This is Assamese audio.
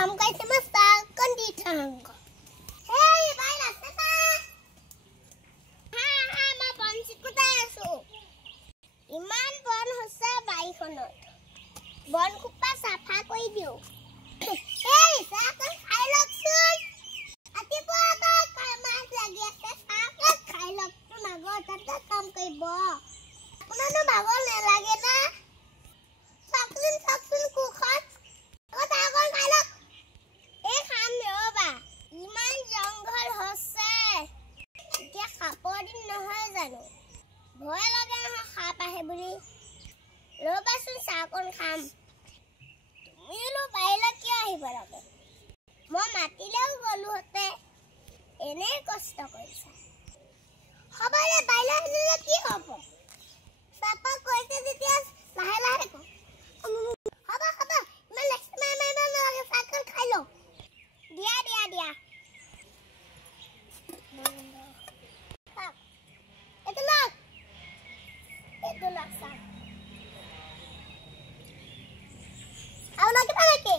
কাম কাইছে মই চাকন দি থাঙ্গ হেই ভাই ৰাস্তা না হা মই বনছি কুটাই আছো ইমান বন হৈছে বাইখনত বন কুপা সাফা কৰি দিও এই চাকন খাই লকছুন আতিপুৱা মাছ লাগি আছে চাকন খাই লকছুন আগত তাতে কাম কৰিব আপোনানো ভাগৰ নেলাগে না চাকন কুখন আগত আগন খাই লক এই খাম ৰবা ইমান জংঘল হৈছে এতিয়া খাপৰ দিন নহয় জানো ভয় লাগে নহয় খাপ আহে বুলি ৰবাচোন চাকন খাম তুমিনো বাইলা কিয় আহিব লাগে মই মাতিলেও গলো হতে এনে কষ্ট কৰিছা হবলে বাইলা আহিলে কি হ'ব সাপা কৈছে যেতিয়া লাহে লাহে কো হবা ইমান নেক্সট টাইম নালাগে চাকন খাই লো দিয়া itu laksa Aku lagi